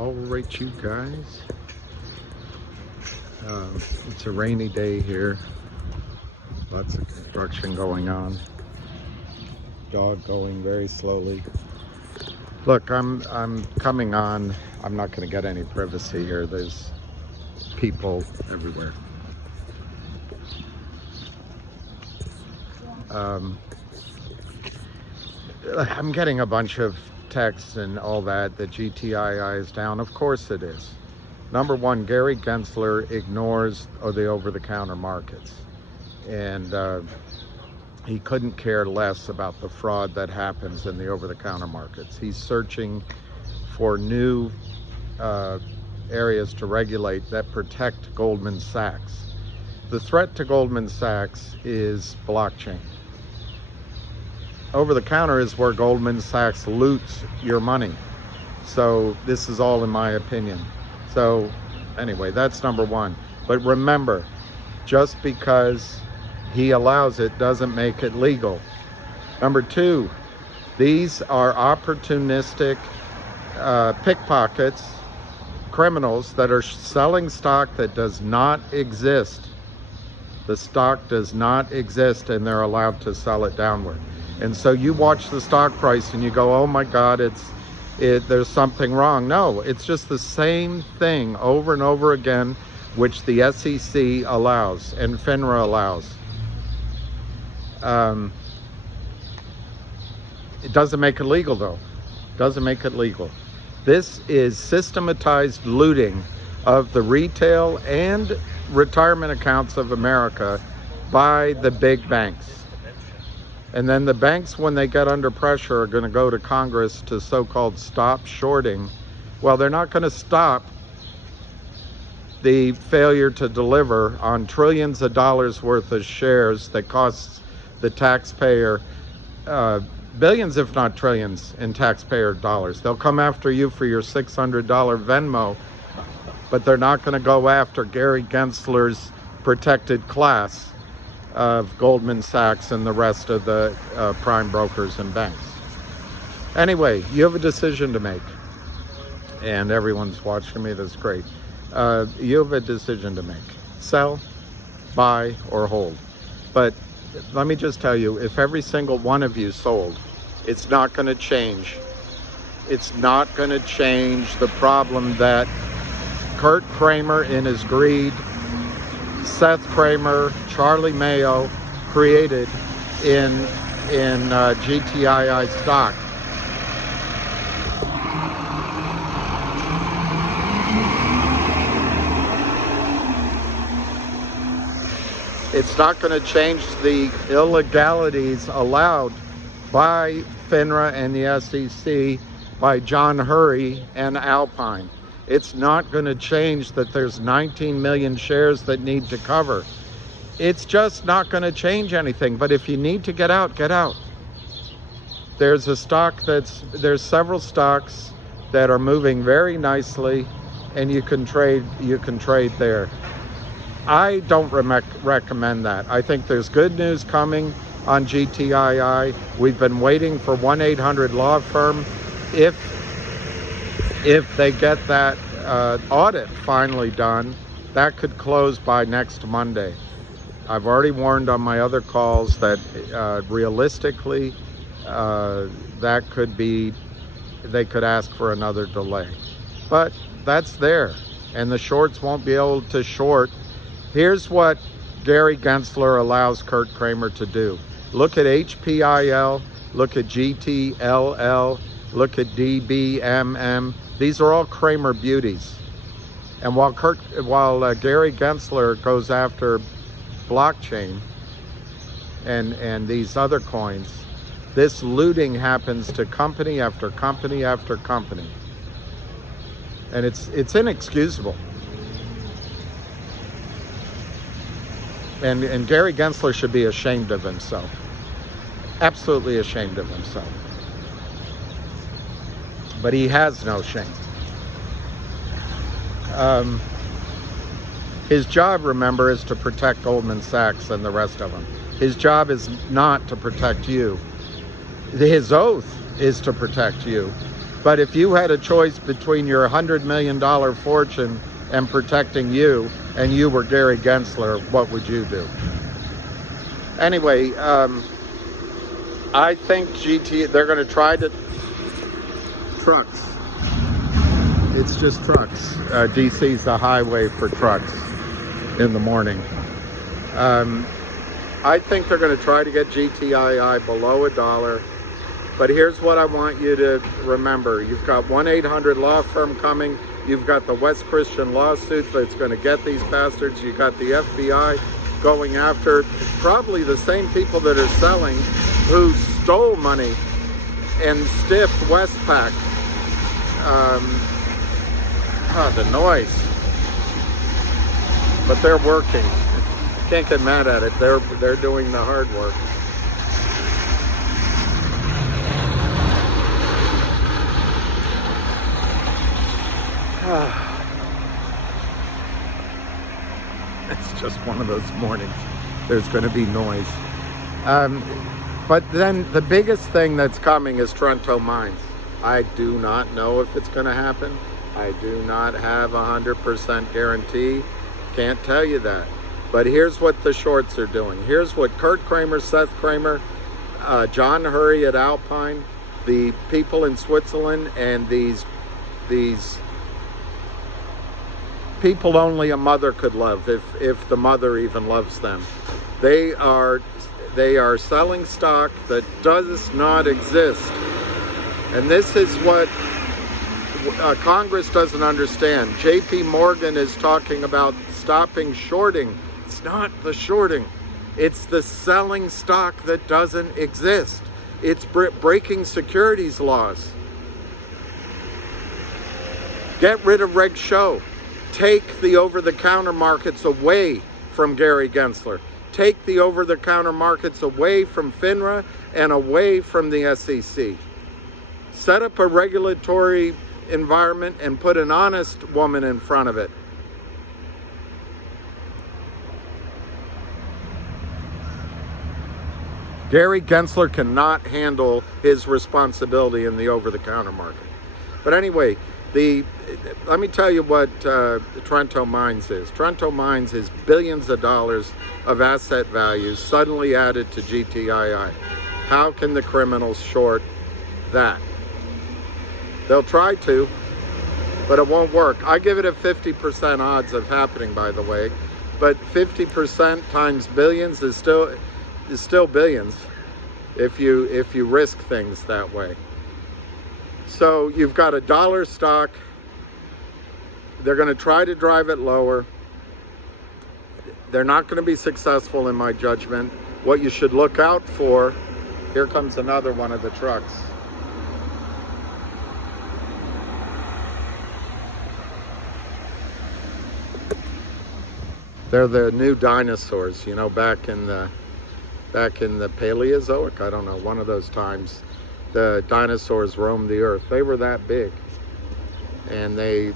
All right, you guys. It's a rainy day here. Lots of construction going on. Dog going very slowly. Look, I'm coming on. I'm not going to get any privacy here. There's people everywhere. I'm getting a bunch of texts and all that. The GTII is down. Of course it is. Number one, Gary Gensler ignores the over-the-counter markets. And he couldn't care less about the fraud that happens in the over-the-counter markets. He's searching for new areas to regulate that protect Goldman Sachs. The threat to Goldman Sachs is blockchain. Over-the-counter is where Goldman Sachs loots your money. So this is all in my opinion. So anyway, that's number one. But remember, just because he allows it doesn't make it legal. Number two, these are opportunistic pickpockets, criminals that are selling stock that does not exist. The stock does not exist and they're allowed to sell it downward. And so you watch the stock price and you go, oh my God, there's something wrong. No, it's just the same thing over and over again, which the SEC allows and FINRA allows. It doesn't make it legal though. Doesn't make it legal. This is systematized looting of the retail and retirement accounts of America by the big banks. And then the banks, when they get under pressure, are going to go to Congress to so-called stop shorting. Well, they're not going to stop the failure to deliver on trillions of dollars worth of shares that costs the taxpayer billions, if not trillions, in taxpayer dollars. They'll come after you for your $600 Venmo, but they're not going to go after Gary Gensler's protected class of Goldman Sachs and the rest of the prime brokers and banks. Anyway, you have a decision to make. And everyone's watching me, that's great. You have a decision to make. Sell, buy, or hold. But let me just tell you, if every single one of you sold, it's not going to change. It's not going to change the problem that Kurt Kramer in his greed, Seth Kramer, Charlie Mayo created in GTII stock. It's not going to change the illegalities allowed by FINRA and the SEC, by John Hurry and Alpine. It's not going to change that there's 19 million shares that need to cover. It's just not going to change anything. But if you need to get out, get out. There's there's several stocks that are moving very nicely, and you can trade there. I don't recommend that. I think there's good news coming on GTII. We've been waiting for 1-800 law firm. If they get that audit finally done, that could close by next Monday. I've already warned on my other calls that realistically, that could be, they could ask for another delay. But that's there, and the shorts won't be able to short. Here's what Gary Gensler allows Kurt Kramer to do. Look at HPIL, look at GTLL, look at DBMM. These are all Kramer beauties. And while Gary Gensler goes after blockchain and these other coins, this looting happens to company after company after company. And it's inexcusable. And Gary Gensler should be ashamed of himself. Absolutely ashamed of himself. But he has no shame. His job, remember, is to protect Goldman Sachs and the rest of them. His job is not to protect you. His oath is to protect you. But if you had a choice between your $100 million fortune and protecting you, and you were Gary Gensler, what would you do? Anyway, I think they're going to try to... Trucks. It's just trucks. DC's the highway for trucks in the morning. I think they're going to try to get GTII below $1. But here's what I want you to remember. You've got 1-800 law firm coming. You've got the West Christian lawsuit that's going to get these bastards. You've got the FBI going after probably the same people that are selling, who stole money and stiffed Westpac. The noise. But they're working. Can't get mad at it. They're doing the hard work. It's just one of those mornings. There's going to be noise. But then the biggest thing that's coming is Toronto Mines. I do not know if it's going to happen. I do not have 100% guarantee. Can't tell you that. But here's what the shorts are doing. Here's what Kurt Kramer, Seth Kramer, John Hurry at Alpine, the people in Switzerland, and these people only a mother could love, if the mother even loves them. They are selling stock that does not exist. And this is what Congress doesn't understand. JP Morgan is talking about stopping shorting. It's not the shorting. It's the selling stock that doesn't exist. It's breaking securities laws. Get rid of Reg Show. Take the over-the-counter markets away from Gary Gensler. Take the over-the-counter markets away from FINRA and away from the SEC. Set up a regulatory environment and put an honest woman in front of it. Gary Gensler cannot handle his responsibility in the over-the-counter market. But anyway, let me tell you what Toronto Mines is. Toronto Mines is billions of dollars of asset values suddenly added to GTII. How can the criminals short that? They'll try to, but it won't work. I give it a 50% odds of happening, by the way. But 50% times billions is still billions if you risk things that way. So you've got $1 stock. They're going to try to drive it lower. They're not going to be successful in my judgment. What you should look out for, here comes another one of the trucks. They're the new dinosaurs, you know, back in the Paleozoic, I don't know, one of those times the dinosaurs roamed the earth. They were that big, and they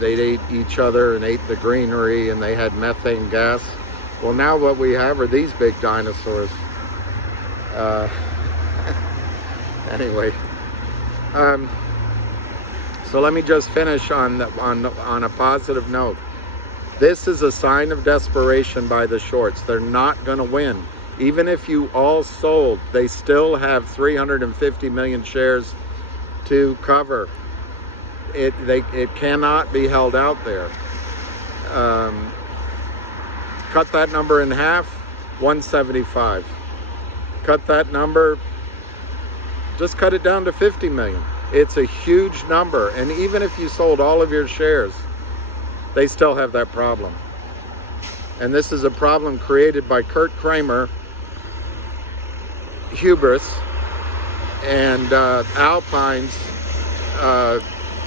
ate each other and ate the greenery, and they had methane gas. Well, now what we have are these big dinosaurs. Anyway, so let me just finish on a positive note. This is a sign of desperation by the shorts. They're not going to win. Even if you all sold, they still have 350 million shares to cover. It cannot be held out there. Cut that number in half, 175. Cut that number, just cut it down to 50 million. It's a huge number, and even if you sold all of your shares, they still have that problem. And this is a problem created by Kurt Kramer, hubris, and Alpine's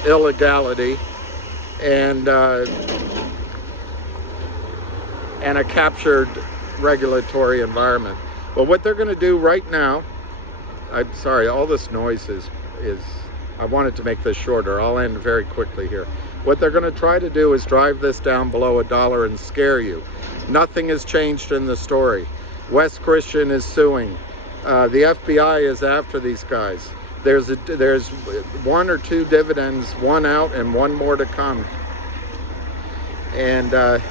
illegality, and a captured regulatory environment. But what they're going to do right now, I'm sorry, all this noise is I wanted to make this shorter. I'll end very quickly here. What they're going to try to do is drive this down below $1 and scare you. Nothing has changed in the story. West Christian is suing. The FBI is after these guys. There's one or two dividends, one out and one more to come. And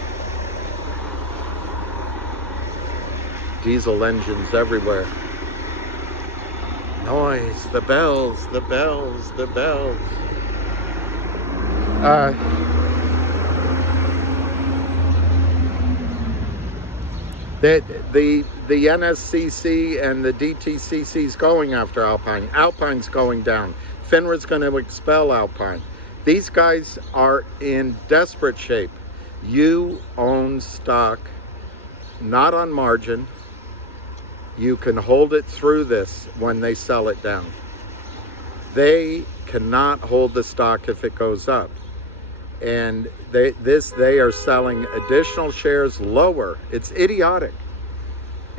diesel engines everywhere. Noise, the bells, the bells, the bells. The NSCC and the DTCC is going after Alpine. Alpine's going down. FINRA's going to expel Alpine. These guys are in desperate shape. You own stock, not on margin. You can hold it through this when they sell it down. They cannot hold the stock if it goes up. And they are selling additional shares lower. It's idiotic.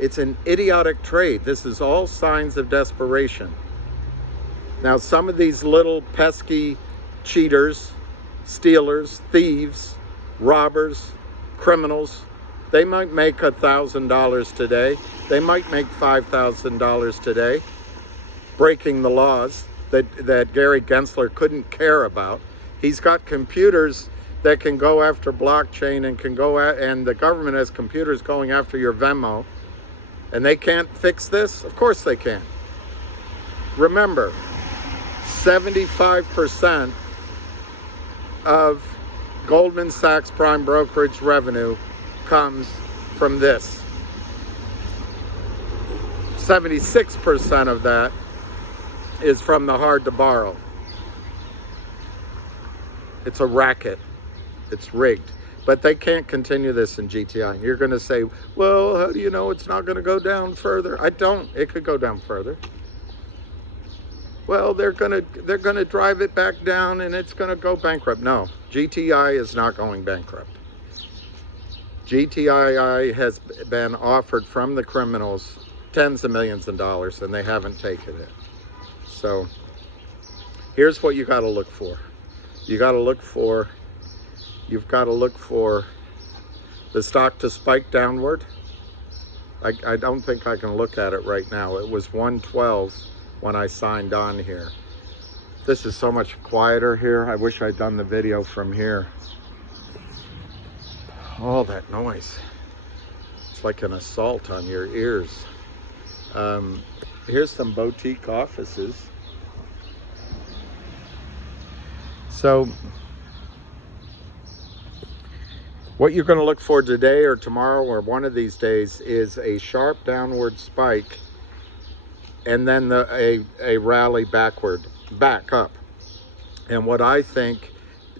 It's an idiotic trade. This is all signs of desperation. Now, some of these little pesky cheaters, stealers, thieves, robbers, criminals, they might make $1,000 today. They might make $5,000 today, breaking the laws that Gary Gensler couldn't care about. He's got computers that can go after blockchain and can go at, and the government has computers going after your Venmo, and they can't fix this? Of course they can. Remember, 75% of Goldman Sachs prime brokerage revenue comes from this. 76% of that is from the hard to borrow. It's a racket. It's rigged. But they can't continue this in GTI. You're going to say, well, how do you know it's not going to go down further? I don't. It could go down further. Well, they're going to drive it back down and it's going to go bankrupt. No, GTI is not going bankrupt. GTII has been offered from the criminals tens of millions of dollars and they haven't taken it. So here's what you got to look for. You've got to look for the stock to spike downward. I don't think I can look at it right now. It was 112 when I signed on here. This is so much quieter here. I wish I'd done the video from here. All that noise. It's like an assault on your ears. Here's some boutique offices. So what you're going to look for today or tomorrow or one of these days is a sharp downward spike and then a rally back up. And what I think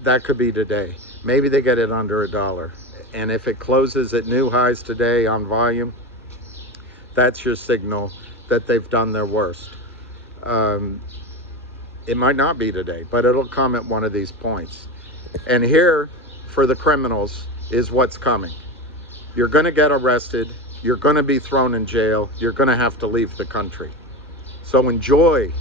that could be today. Maybe they get it under $1. And if it closes at new highs today on volume, that's your signal that they've done their worst. It might not be today, but it'll come at one of these points. And here, for the criminals, is what's coming. You're going to get arrested. You're going to be thrown in jail. You're going to have to leave the country. So enjoy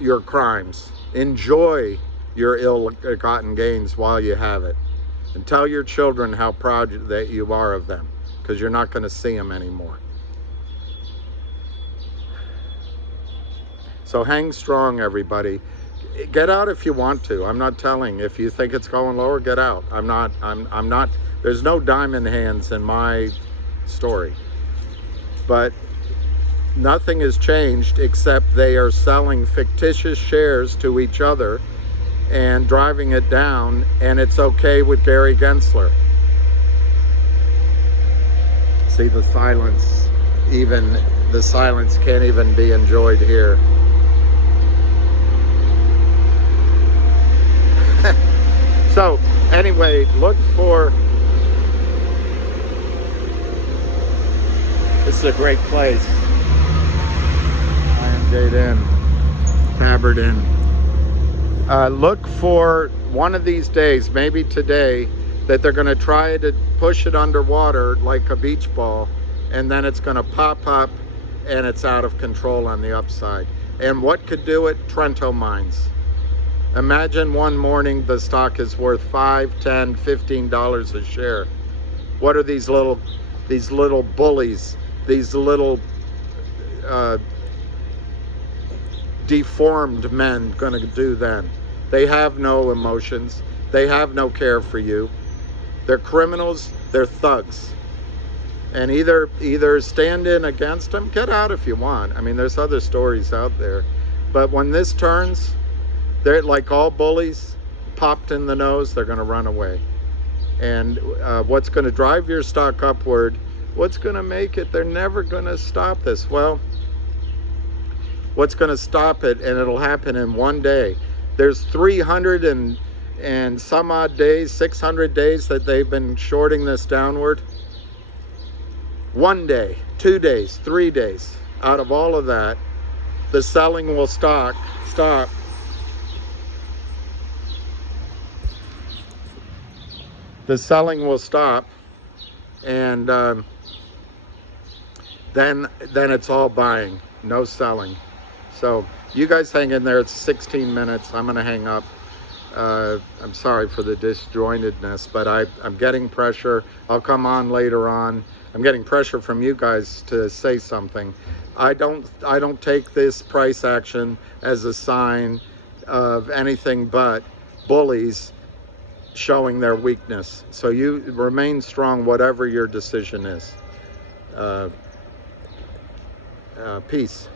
your crimes. Enjoy your ill-gotten gains while you have it. And tell your children how proud that you are of them, because you're not going to see them anymore. So hang strong, everybody. Get out if you want to. I'm not telling. If you think it's going lower, get out. I'm not, there's no diamond hands in my story. But nothing has changed except they are selling fictitious shares to each other and driving it down, and it's okay with Gary Gensler. See the silence, even the silence can't even be enjoyed here. So anyway, look for, this is a great place. Iron Gate Inn, Tabard Inn. Look for one of these days, maybe today, that they're going to try to push it underwater like a beach ball, and then it's going to pop up and it's out of control on the upside. And what could do it? Trento mines. Imagine one morning the stock is worth $5, $10, $15 a share. What are these little bullies, these little deformed men going to do then? They have no emotions. They have no care for you. They're criminals. They're thugs. And either stand in against them, get out if you want. I mean, there's other stories out there. But when this turns, they're like all bullies, popped in the nose, they're going to run away. And what's going to drive your stock upward, what's going to make it, they're never going to stop this. Well, what's going to stop it, and it'll happen in one day. There's 300 and some odd days, 600 days that they've been shorting this downward. 1 day, 2 days, 3 days, out of all of that, the selling will stop. The selling will stop, and then it's all buying, no selling. So you guys hang in there. It's 16 minutes. I'm going to hang up. I'm sorry for the disjointedness, but I'm getting pressure. I'll come on later on. I'm getting pressure from you guys to say something. I don't take this price action as a sign of anything but bullies showing their weakness. So you remain strong, whatever your decision is. Peace.